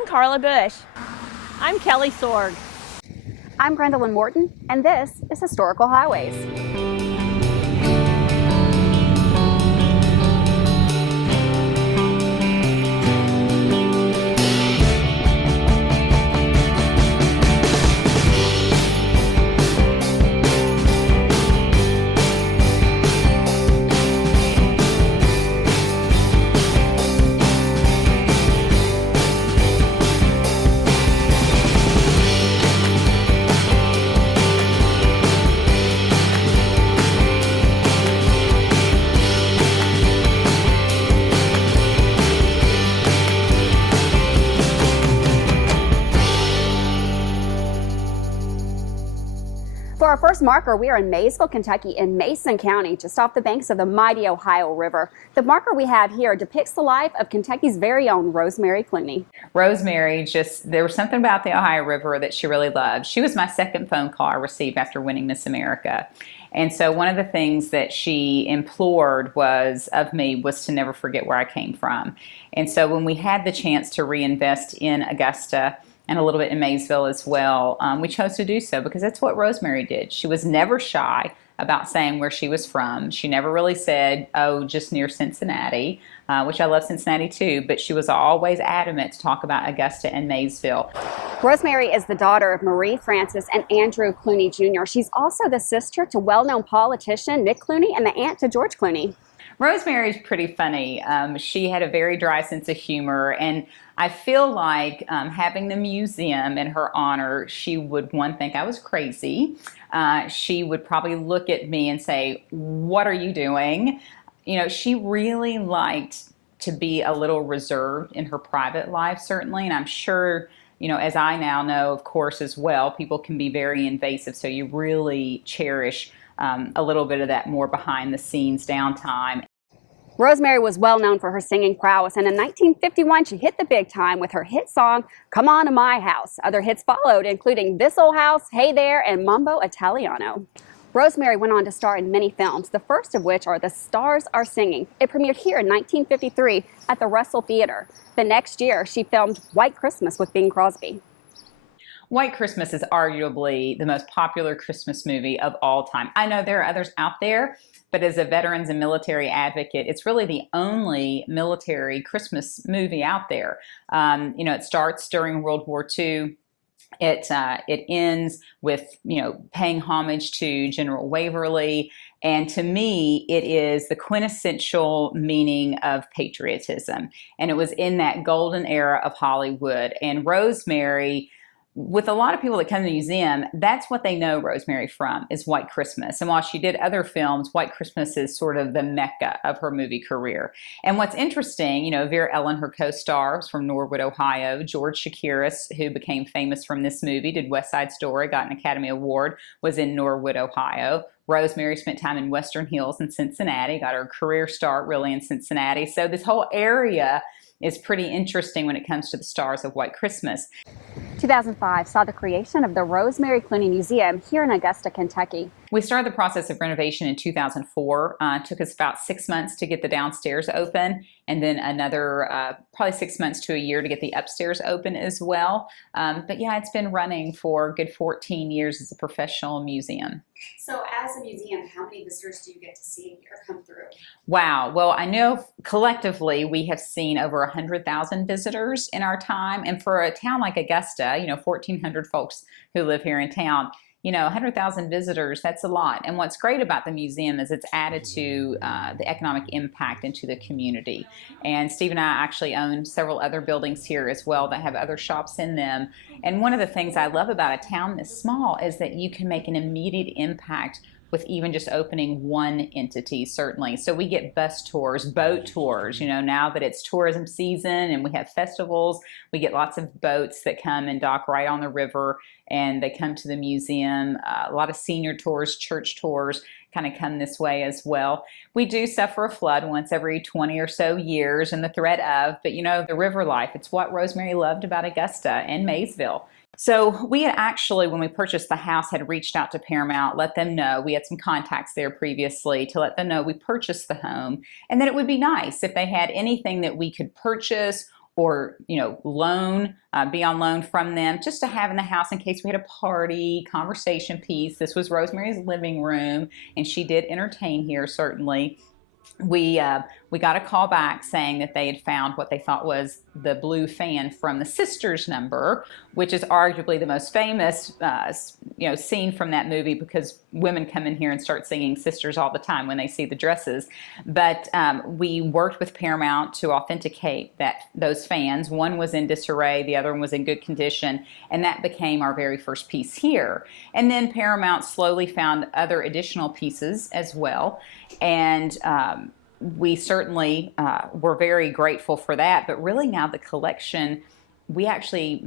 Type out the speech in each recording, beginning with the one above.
I'm Carla Bush. I'm Kelly Sorg. I'm Gwendolyn Morton, and this is Historical Highways. For our first marker, we are in Maysville, Kentucky, in Mason County, just off the banks of the mighty Ohio River. The marker we have here depicts the life of Kentucky's very own Rosemary Clooney. Rosemary, there was something about the Ohio River that she really loved. She was my second phone call I received after winning Miss America. And so one of the things that she implored of me was to never forget where I came from. And so when we had the chance to reinvest in Augusta, and a little bit in Maysville as well, we chose to do so because that's what Rosemary did. She was never shy about saying where she was from. She never really said, oh, just near Cincinnati, which I love Cincinnati too, but she was always adamant to talk about Augusta and Maysville. Rosemary is the daughter of Marie Frances and Andrew Clooney Jr. She's also the sister to well-known politician Mick Clooney and the aunt to George Clooney. Rosemary's pretty funny. She had a very dry sense of humor, and I feel like having the museum in her honor, she would, one, think I was crazy. She would probably look at me and say, what are you doing? You know, she really liked to be a little reserved in her private life, certainly, and I'm sure, you know, as I now know, of course, as well, people can be very invasive, so you really cherish a little bit of that more behind the scenes downtime. Rosemary was well known for her singing prowess, and in 1951 she hit the big time with her hit song, Come On to My House. Other hits followed, including This Old House, Hey There, and Mambo Italiano. Rosemary went on to star in many films, the first of which are The Stars Are Singing. It premiered here in 1953 at the Russell Theater. The next year, she filmed White Christmas with Bing Crosby. White Christmas is arguably the most popular Christmas movie of all time. I know there are others out there, but as a veterans and military advocate, it's really the only military Christmas movie out there. You know, it starts during World War II. It ends with, you know, paying homage to General Waverly. And to me, it is the quintessential meaning of patriotism. And it was in that golden era of Hollywood. And Rosemary, with a lot of people that come to the museum, that's what they know Rosemary from, is White Christmas. And while she did other films, White Christmas is sort of the mecca of her movie career. And what's interesting, you know, Vera Ellen, her co-star, from Norwood, Ohio. George Chakiris, who became famous from this movie, did West Side Story, got an Academy Award, was in Norwood, Ohio. Rosemary spent time in Western Hills in Cincinnati, got her career start really in Cincinnati. So this whole area is pretty interesting when it comes to the stars of White Christmas. 2005 saw the creation of the Rosemary Clooney Museum here in Augusta, Kentucky. We started the process of renovation in 2004. It took us about 6 months to get the downstairs open, and then another probably 6 months to a year to get the upstairs open as well. But yeah, it's been running for a good 14 years as a professional museum. So as a museum, how many visitors do you get to see or come through? Wow. Well, I know collectively we have seen over 100,000 visitors in our time. And for a town like Augusta, you know, 1,400 folks who live here in town, you know, 100,000 visitors, that's a lot. And what's great about the museum is it's added to the economic impact into the community. And Steve and I actually own several other buildings here as well that have other shops in them. And one of the things I love about a town this small is that you can make an immediate impact with even just opening one entity, certainly. So we get bus tours, boat tours, you know, now that it's tourism season and we have festivals, we get lots of boats that come and dock right on the river and they come to the museum. A lot of senior tours, church tours kind of come this way as well. We do suffer a flood once every 20 or so years and the threat of, but you know, the river life, it's what Rosemary loved about Augusta and Maysville. So we had actually, when we purchased the house, had reached out to Paramount, let them know, we had some contacts there previously, to let them know we purchased the home and that it would be nice if they had anything that we could purchase or be on loan from them, just to have in the house in case we had a party, conversation piece. This was Rosemary's living room, and she did entertain here, certainly. We got a call back saying that they had found what they thought was the blue fan from the Sisters number, which is arguably the most famous scene from that movie, because women come in here and start singing Sisters all the time when they see the dresses. But we worked with Paramount to authenticate those fans. One was in disarray, the other one was in good condition, and that became our very first piece here. And then Paramount slowly found other additional pieces as well, and we certainly were very grateful for that. But really now the collection, we actually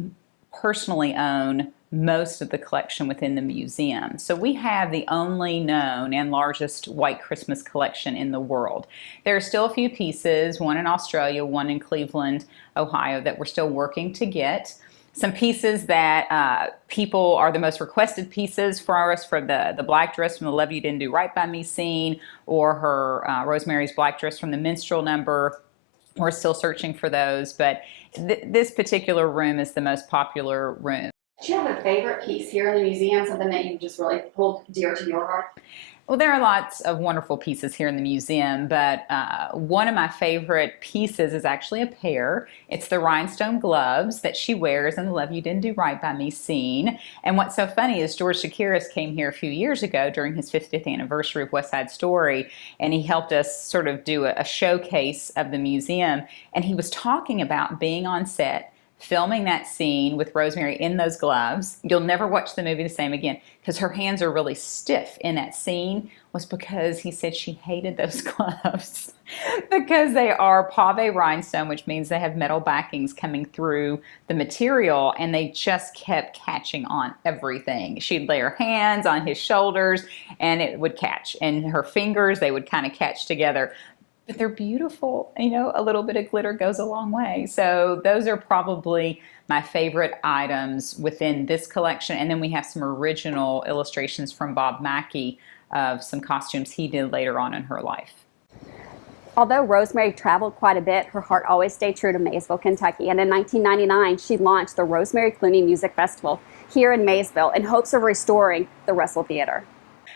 personally own most of the collection within the museum. So we have the only known and largest White Christmas collection in the world. There are still a few pieces, one in Australia, one in Cleveland, Ohio, that we're still working to get. Some pieces that people are the most requested pieces for us, for the black dress from the Love You Didn't Do Right by Me scene, or her Rosemary's black dress from the minstrel number. We're still searching for those, but this particular room is the most popular room. Do you have a favorite piece here in the museum, something that you just really hold dear to your heart? Well, there are lots of wonderful pieces here in the museum, but one of my favorite pieces is actually a pair. It's the rhinestone gloves that she wears in the Love You Didn't Do Right by Me scene. And what's so funny is George Chakiris came here a few years ago during his 50th anniversary of West Side Story, and he helped us sort of do a showcase of the museum. And he was talking about being on set, filming that scene with Rosemary in those gloves. You'll never watch the movie the same again, because her hands are really stiff in that scene, was because he said she hated those gloves because they are pave rhinestone, which means they have metal backings coming through the material, and they just kept catching on everything. She'd lay her hands on his shoulders and it would catch, and her fingers, they would kind of catch together. But they're beautiful. A little bit of glitter goes a long way. So those are probably my favorite items within this collection. And then we have some original illustrations from Bob Mackie of some costumes he did later on in her life. Although Rosemary traveled quite a bit, her heart always stayed true to Maysville, Kentucky. And in 1999, she launched the Rosemary Clooney Music Festival here in Maysville in hopes of restoring the Russell Theater.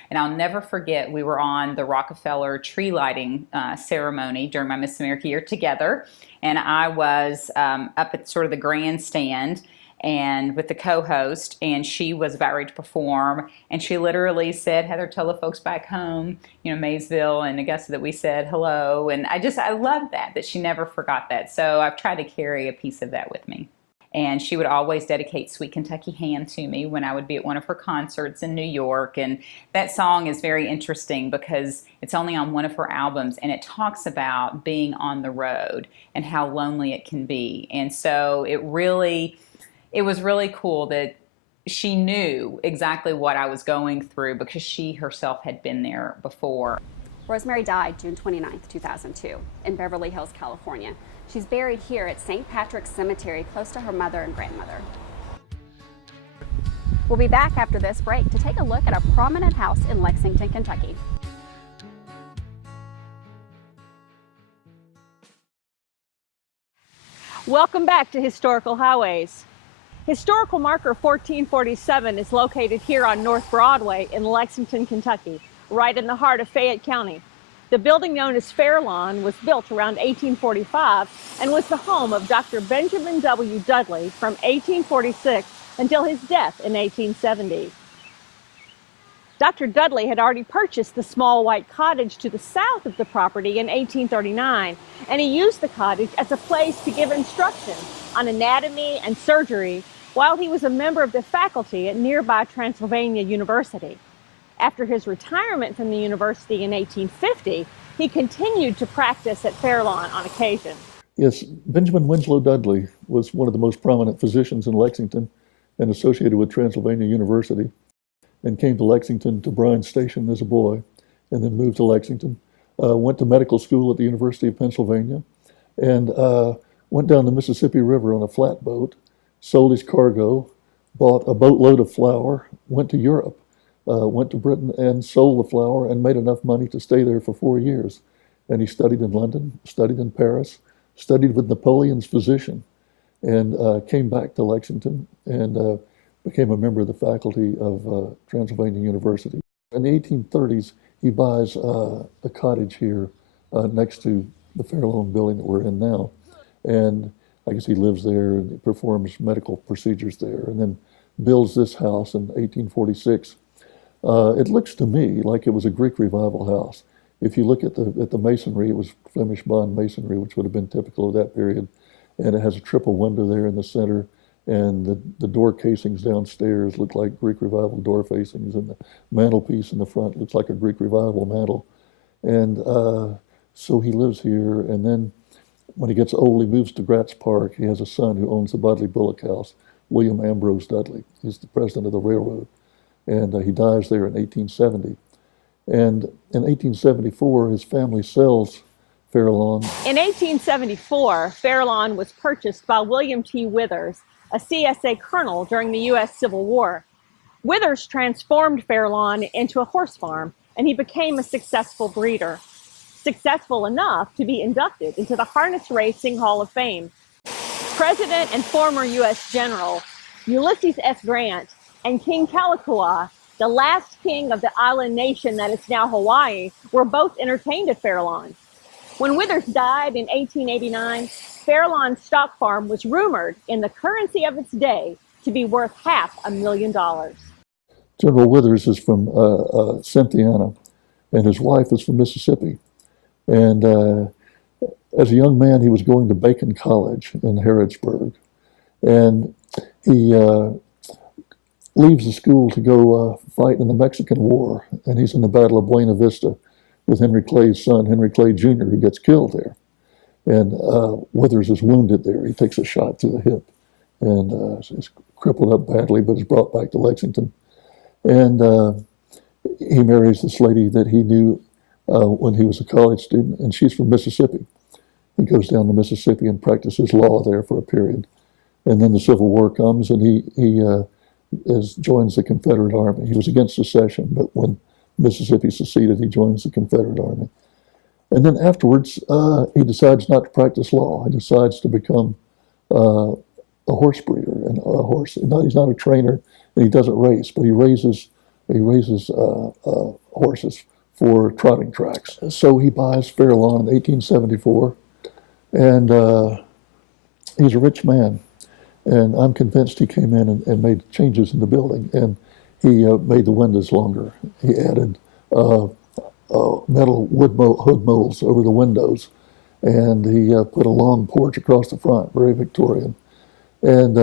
And I'll never forget, we were on the Rockefeller tree lighting ceremony during my Miss America year together. And I was up at sort of the grandstand and with the co-host, and she was about ready to perform. And she literally said, "Heather, tell the folks back home, Maysville and Augusta, that we said hello." And I love that she never forgot that. So I've tried to carry a piece of that with me. And she would always dedicate Sweet Kentucky Ham to me when I would be at one of her concerts in New York. And that song is very interesting because it's only on one of her albums, and it talks about being on the road and how lonely it can be. And so it was really cool that she knew exactly what I was going through, because she herself had been there before. Rosemary died June 29, 2002, in Beverly Hills, California. She's buried here at St. Patrick's Cemetery, close to her mother and grandmother. We'll be back after this break to take a look at a prominent house in Lexington, Kentucky. Welcome back to Historical Highways. Historical marker 1447 is located here on North Broadway in Lexington, Kentucky, right in the heart of Fayette County. The building known as Fairlawn was built around 1845 and was the home of Dr. Benjamin W. Dudley from 1846 until his death in 1870. Dr. Dudley had already purchased the small white cottage to the south of the property in 1839, and he used the cottage as a place to give instruction on anatomy and surgery while he was a member of the faculty at nearby Transylvania University. After his retirement from the university in 1850, he continued to practice at Fairlawn on occasion. Yes, Benjamin Winslow Dudley was one of the most prominent physicians in Lexington and associated with Transylvania University, and came to Lexington to Bryan Station as a boy, and then moved to Lexington. Went to medical school at the University of Pennsylvania, and went down the Mississippi River on a flatboat, sold his cargo, bought a boatload of flour, went to Europe. Went to Britain and sold the flour and made enough money to stay there for 4 years. And he studied in London, studied in Paris, studied with Napoleon's physician, and came back to Lexington and became a member of the faculty of Transylvania University. In the 1830s, he buys a cottage here next to the Fairlawn building that we're in now. And I guess he lives there and performs medical procedures there, and then builds this house in 1846. It looks to me like it was a Greek Revival house. If you look at the masonry, it was Flemish bond masonry, which would have been typical of that period. And it has a triple window there in the center, and the door casings downstairs look like Greek Revival door facings, and the mantelpiece in the front looks like a Greek Revival mantel. And so he lives here, and then when he gets old, he moves to Gratz Park. He has a son who owns the Bodley Bullock House, William Ambrose Dudley. He's the president of the railroad, and he dies there in 1870. And in 1874, his family sells Fairlawn. In 1874, Fairlawn was purchased by William T. Withers, a CSA colonel during the U.S. Civil War. Withers transformed Fairlawn into a horse farm, and he became a successful breeder, successful enough to be inducted into the Harness Racing Hall of Fame. President and former U.S. General Ulysses S. Grant and King Kalakaua, the last king of the island nation that is now Hawaii, were both entertained at Fairlawn. When Withers died in 1889, Fairlawn Stock Farm was rumored, in the currency of its day, to be worth $500,000. General Withers is from Cynthiana, and his wife is from Mississippi. And as a young man, he was going to Bacon College in Harrodsburg. And he leaves the school to go fight in the Mexican War. And he's in the Battle of Buena Vista with Henry Clay's son, Henry Clay Jr., who gets killed there. And Withers is wounded there. He takes a shot to the hip and is crippled up badly, but is brought back to Lexington. And he marries this lady that he knew when he was a college student, and she's from Mississippi. He goes down to Mississippi and practices law there for a period. And then the Civil War comes, and he joins the Confederate Army. He was against secession, but when Mississippi seceded, he joins the Confederate Army. And then afterwards, he decides not to practice law. He decides to become a horse breeder and a horse. He's not a trainer, and he doesn't race, but he raises horses for trotting tracks. So he buys Fairlawn in 1874, and he's a rich man. And I'm convinced he came in and made changes in the building, and he made the windows longer. He added metal hood molds over the windows, and he put a long porch across the front, very Victorian. And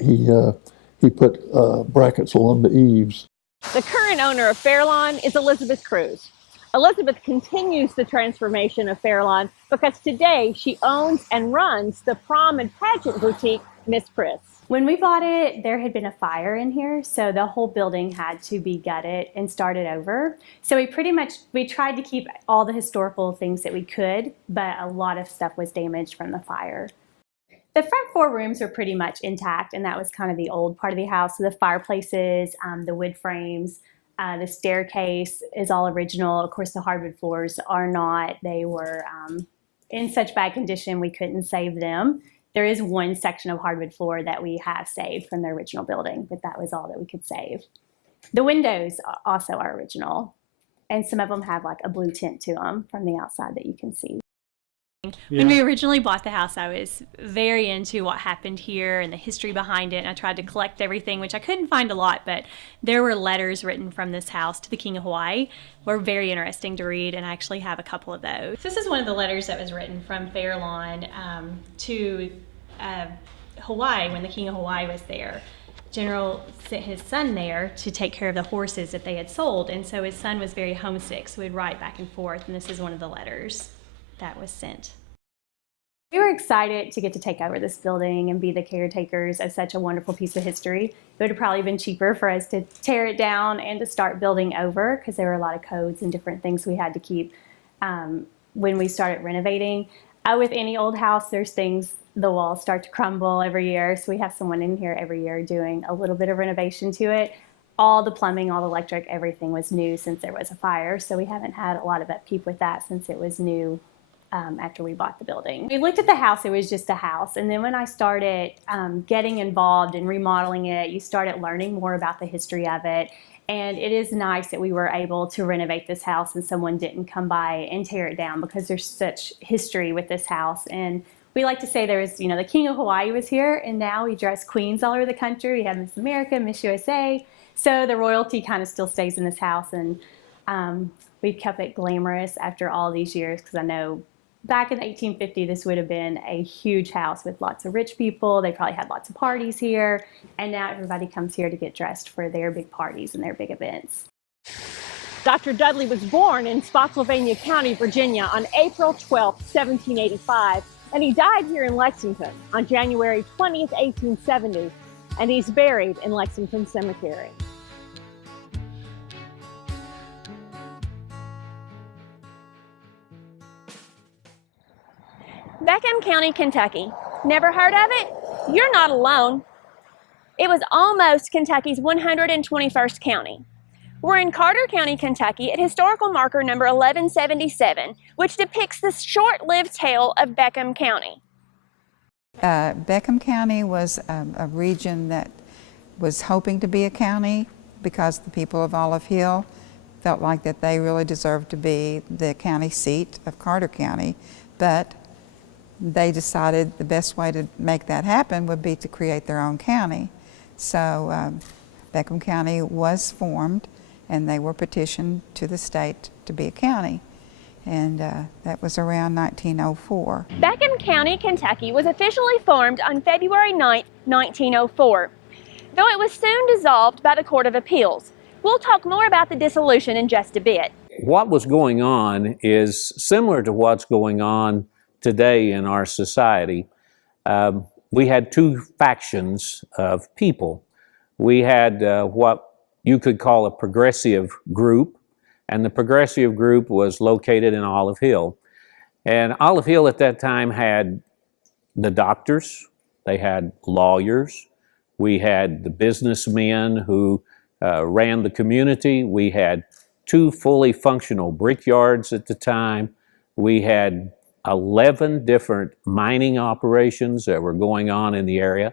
he put brackets along the eaves. The current owner of Fairlawn is Elizabeth Cruz. Elizabeth continues the transformation of Fairlawn because today she owns and runs the prom and pageant boutique, Miss Pris. When we bought it, there had been a fire in here, so the whole building had to be gutted and started over. So we tried to keep all the historical things that we could, but a lot of stuff was damaged from the fire. The front 4 rooms are pretty much intact, and that was kind of the old part of the house. So the fireplaces, the wood frames, the staircase is all original. Of course, the hardwood floors are not. They were in such bad condition we couldn't save them. There is one section of hardwood floor that we have saved from the original building, but that was all that we could save. The windows also are original, and some of them have like a blue tint to them from the outside that you can see. When we originally bought the house, I was very into what happened here and the history behind it. And I tried to collect everything, which I couldn't find a lot, but there were letters written from this house to the King of Hawaii. Were very interesting to read, and I actually have a couple of those. This is one of the letters that was written from Fairlawn to Hawaii when the King of Hawaii was there. General sent his son there to take care of the horses that they had sold, and so his son was very homesick, so we'd write back and forth, and this is one of the letters that was sent. We were excited to get to take over this building and be the caretakers of such a wonderful piece of history. It would have probably been cheaper for us to tear it down and to start building over because there were a lot of codes and different things we had to keep when we started renovating. With any old house, there's things, the walls start to crumble every year, so we have someone in here every year doing a little bit of renovation to it. All the plumbing, all the electric, everything was new since there was a fire, so we haven't had a lot of upkeep with that since it was new after we bought the building. We looked at the house, it was just a house. And then when I started getting involved in remodeling it, you started learning more about the history of it. And it is nice that we were able to renovate this house and someone didn't come by and tear it down, because there's such history with this house. And we like to say there's, the King of Hawaii was here, and now we dress queens all over the country. We have Miss America, Miss USA. So the royalty kind of still stays in this house. And we've kept it glamorous after all these years, because I know back in 1850, this would have been a huge house with lots of rich people. They probably had lots of parties here. And now everybody comes here to get dressed for their big parties and their big events. Dr. Dudley was born in Spotsylvania County, Virginia on April 12, 1785, and he died here in Lexington on January 20th, 1870, and he's buried in Lexington Cemetery. Beckham County, Kentucky. Never heard of it? You're not alone. It was almost Kentucky's 121st county. We're in Carter County, Kentucky at historical marker number 1177, which depicts the short-lived tale of Beckham County. Beckham County was a region that was hoping to be a county because the people of Olive Hill felt like that they really deserved to be the county seat of Carter County, but they decided the best way to make that happen would be to create their own county. So Beckham County was formed, and they were petitioned to the state to be a county. And that was around 1904. Beckham County, Kentucky was officially formed on February 9, 1904, though it was soon dissolved by the Court of Appeals. We'll talk more about the dissolution in just a bit. What was going on is similar to what's going on today in our society. We had two factions of people. We had what you could call a progressive group, and the progressive group was located in Olive Hill. And Olive Hill at that time had the doctors, they had lawyers, we had the businessmen who ran the community, we had two fully functional brickyards at the time, we had 11 different mining operations that were going on in the area.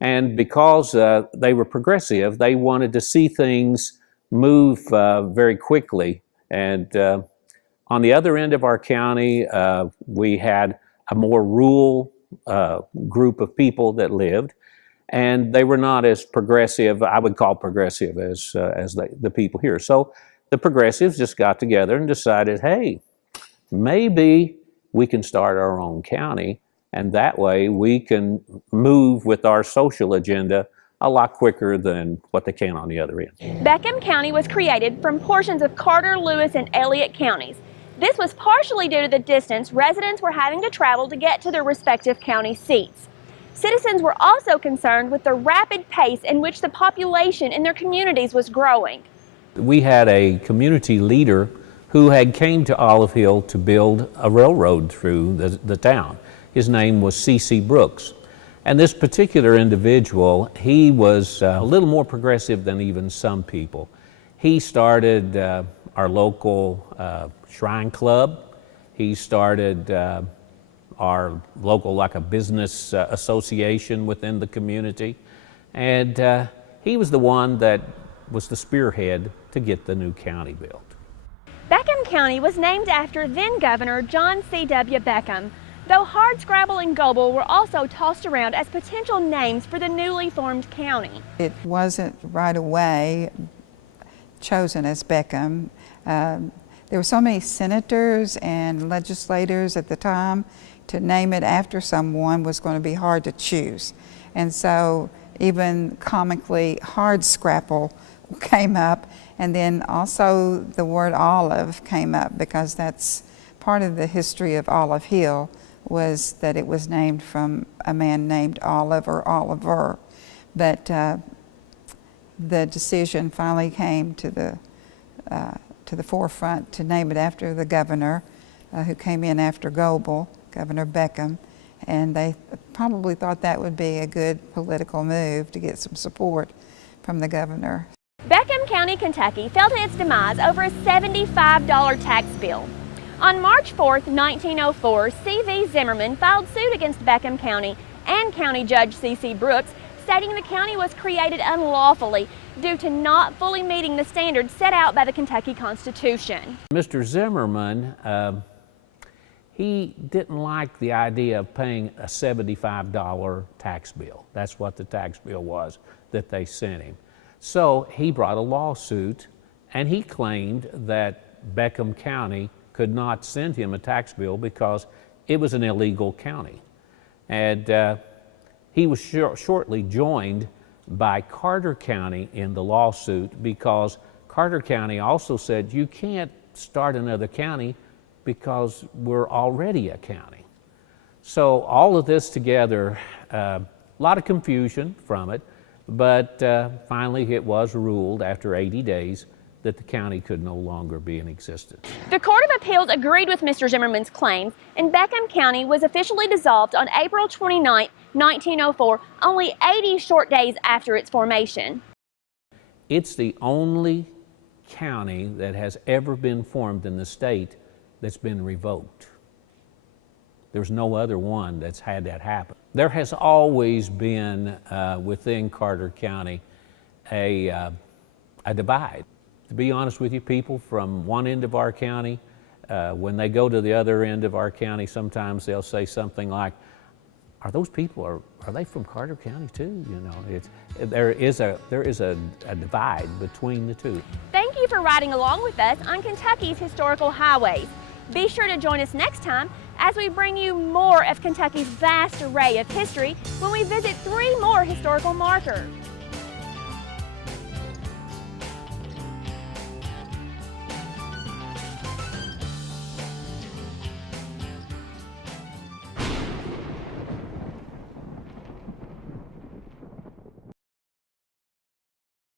And because they were progressive, they wanted to see things move very quickly. And on the other end of our county, we had a more rural group of people that lived, and they were not as progressive, I would call progressive, as the people here. So the progressives just got together and decided, hey, maybe we can start our own county, and that way we can move with our social agenda a lot quicker than what they can on the other end. Beckham County was created from portions of Carter, Lewis, and Elliott counties. This was partially due to the distance residents were having to travel to get to their respective county seats. Citizens were also concerned with the rapid pace in which the population in their communities was growing. We had a community leader who had came to Olive Hill to build a railroad through the town. His name was C.C. Brooks. And this particular individual, he was a little more progressive than even some people. He started our local shrine club. He started our local, like a business association within the community. And he was the one that was the spearhead to get the new county built. Beckham County was named after then-Governor John C.W. Beckham, though Hardscrabble and Goble were also tossed around as potential names for the newly formed county. It wasn't right away chosen as Beckham. There were so many senators and legislators at the time, to name it after someone was going to be hard to choose. And so even comically Hardscrabble came up, and then also the word olive came up, because that's part of the history of Olive Hill, was that it was named from a man named Olive or Oliver. But the decision finally came to the forefront to name it after the governor who came in after Goble, Governor Beckham, and they probably thought that would be a good political move to get some support from the governor. Beckham County, Kentucky fell to its demise over a $75 tax bill. On March 4th, 1904, C.V. Zimmerman filed suit against Beckham County and County Judge C.C. Brooks, stating the county was created unlawfully due to not fully meeting the standards set out by the Kentucky Constitution. Mr. Zimmerman, he didn't like the idea of paying a $75 tax bill. That's what the tax bill was that they sent him. So he brought a lawsuit, and he claimed that Beckham County could not send him a tax bill because it was an illegal county. And he was shortly joined by Carter County in the lawsuit, because Carter County also said you can't start another county because we're already a county. So all of this together, a lot of confusion from it, but finally it was ruled after 80 days that the county could no longer be in existence. The Court of Appeals agreed with Mr. Zimmerman's claims, and Beckham County was officially dissolved on April 29, 1904, only 80 short days after its formation. It's the only county that has ever been formed in the state that's been revoked. There's no other one that's had that happen. There has always been within Carter County a divide. To be honest with you, people from one end of our county, when they go to the other end of our county, sometimes they'll say something like, "Are those people, are they from Carter County too?" You know, there is a divide between the two. Thank you for riding along with us on Kentucky's historical highways. Be sure to join us next time as we bring you more of Kentucky's vast array of history when we visit 3 more historical markers.